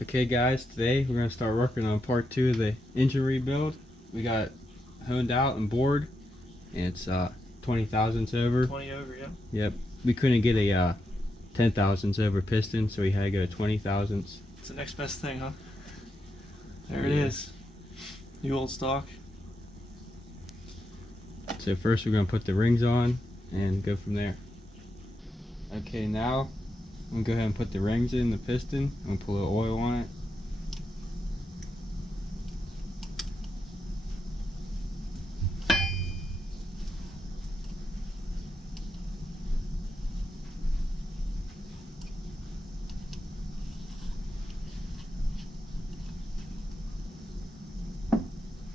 Okay guys, today we're going to start working on part 2 of the engine rebuild. We got honed out and bored, and it's 20 thousandths over. 20 over, yep. Yep. We couldn't get a 10 thousandths over piston, so we had to go 20 thousandths. It's the next best thing, huh? There it is. New old stock. So first we're going to put the rings on and go from there. Okay, now I'm going to go ahead and put the rings in the piston. I'm going to put a little oil on it.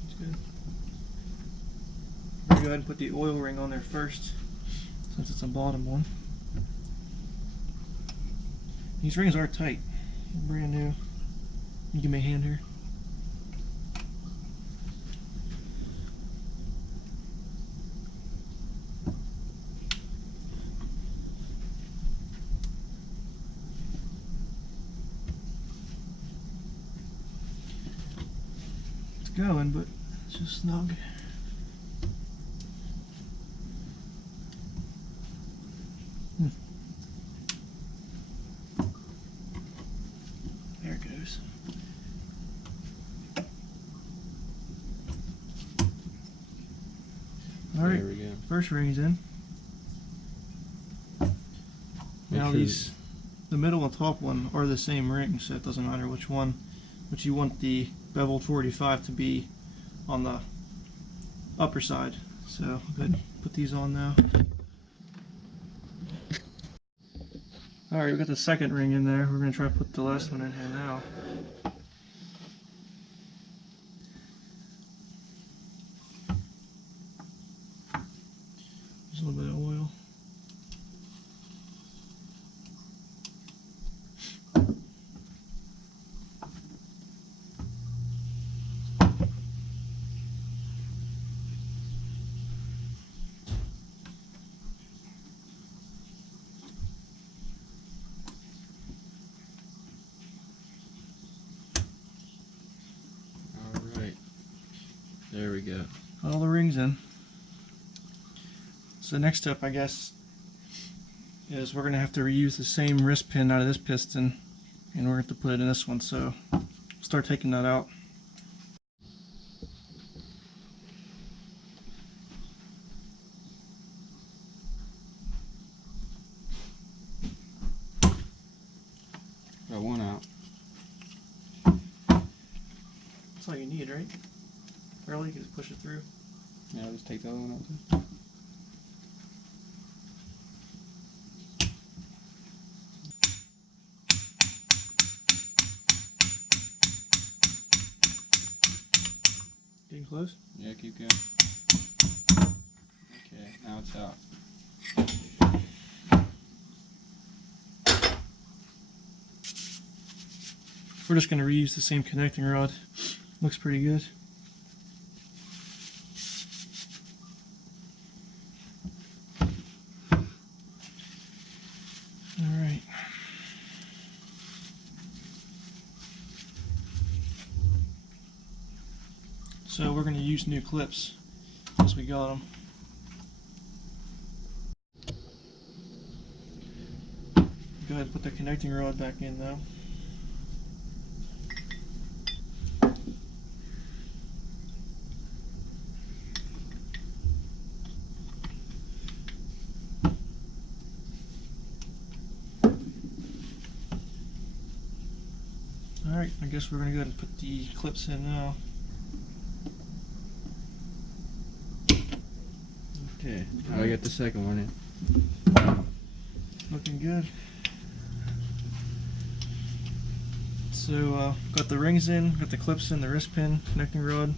That's good. We're going to go ahead and put the oil ring on there first, since it's a bottom one. These rings are tight. Brand new. You give me a hand here. It's going, but it's just snug. There it goes. Alright, There we go. first ring's in. Now these, the middle and top one are the same ring, so it doesn't matter which one. But you want the bevel 485 to be on the upper side. So I'll go ahead and put these on now. Alright, we got the second ring in there. We're going to try to put the last one in here now. Just a little bit of oil. There we go. All the rings in. So the next step, I guess, is we're going to have to reuse the same wrist pin out of this piston, and we're going to have to put it in this one. So start taking that out. Got one out. That's all you need, right? Really, you can just push it through. Yeah, I'll just take the other one out too. Getting close? Yeah, keep going. Okay, now it's out. We're just going to reuse the same connecting rod. Looks pretty good. Alright. So we're going to use new clips as we got them. Go ahead and put the connecting rod back in now. Alright, I guess we're going to go ahead and put the clips in now. Okay, now I got the second one in. Looking good. So, got the rings in, got the clips in, the wrist pin, connecting rod. I'm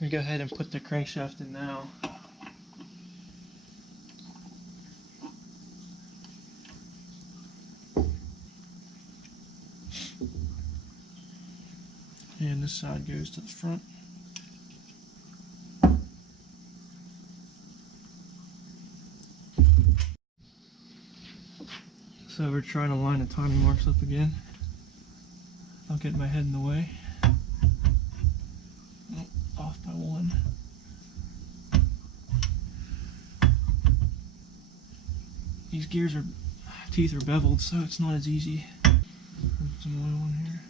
going to go ahead and put the crankshaft in now. And this side goes to the front. So we're trying to line the timing marks up again. I'll get my head in the way. Oh, off by one. These teeth are beveled, so it's not as easy. Put some oil in here.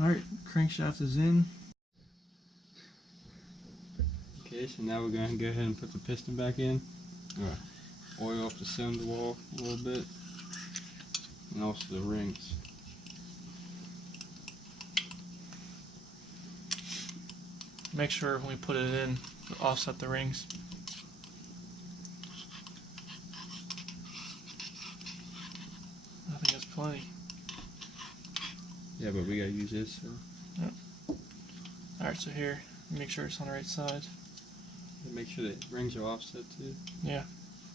Alright, crankshaft is in. Okay, so now we're going to go ahead and put the piston back in. Oil off the cylinder wall a little bit, and also the rings. Make sure when we put it in, we offset the rings. I think that's plenty. Yeah, but we gotta use this. So. Yep. Alright, so here, make sure it's on the right side. And make sure the rings are offset too. Yeah.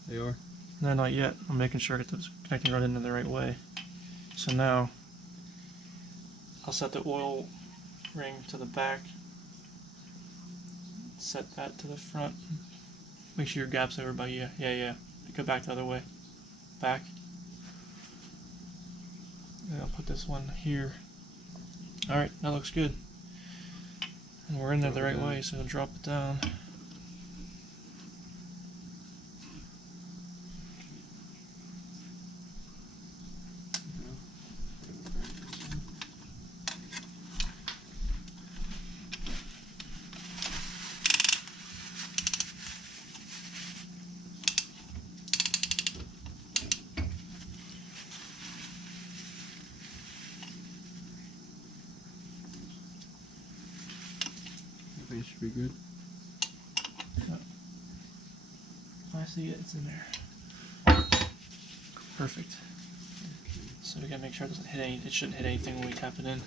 They are? No, not yet. I'm making sure I get the connecting rod in the right way. So now, I'll set the oil ring to the back. Set that to the front. Make sure your gap's over by you. Yeah. Go back the other way. Back. And I'll put this one here. Alright, that looks good. And we're in there the right way, so I'll drop it down. I think it should be good. I see it, it's in there. Perfect. So we gotta make sure it doesn't hit it shouldn't hit anything when we tap it in.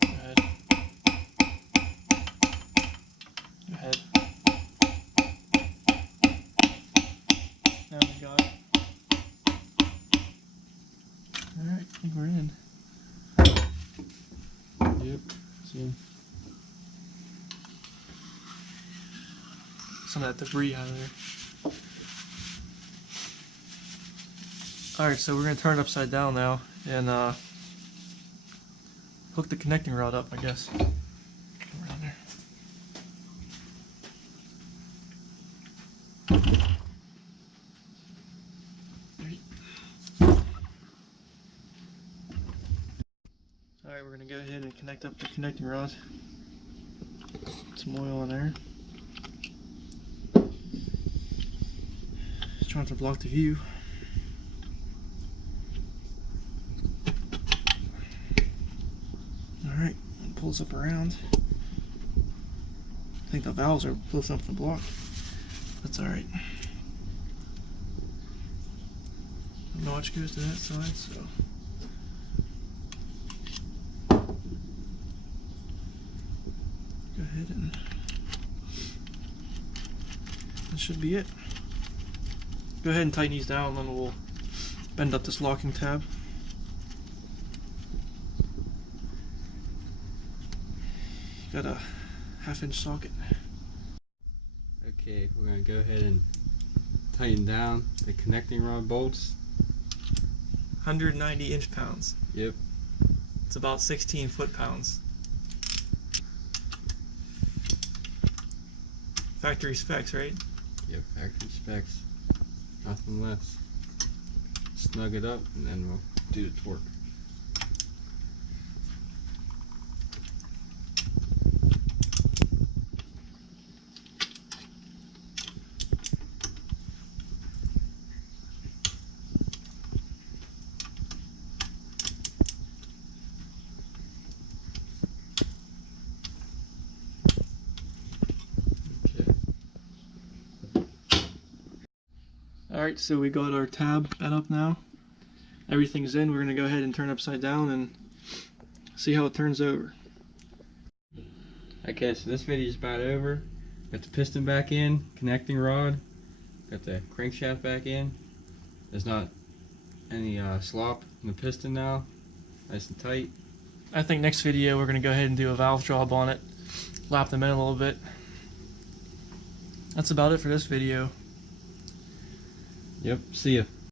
Go ahead. Go ahead. Now we got it. Alright, I think we're in. Yep. See. Some of that debris out of there. Alright, so we're going to turn it upside down now and hook the connecting rod up, I guess. Go around there. Alright, we're going to go ahead and connect up the connecting rod. Put some oil in there. Just trying to block the view. Alright, pull this up around. I think the valves are close enough to block. That's alright. The notch goes to that side, so. Go ahead and that should be it. Go ahead and tighten these down, and then we'll bend up this locking tab. Got a 1/2-inch socket. Okay, we're going to go ahead and tighten down the connecting rod bolts. 190 inch-pounds. Yep. It's about 16 foot-pounds. Factory specs, right? Yep, factory specs. Nothing less. Snug it up and then we'll do the torque. Alright, so we got our tab bent up now. Everything's in. We're going to go ahead and turn it upside down and see how it turns over. Okay, so this video is about over. Got the piston back in, connecting rod. Got the crankshaft back in. There's not any slop in the piston now. Nice and tight. I think next video we're going to go ahead and do a valve job on it. Lap them in a little bit. That's about it for this video. Yep, see ya.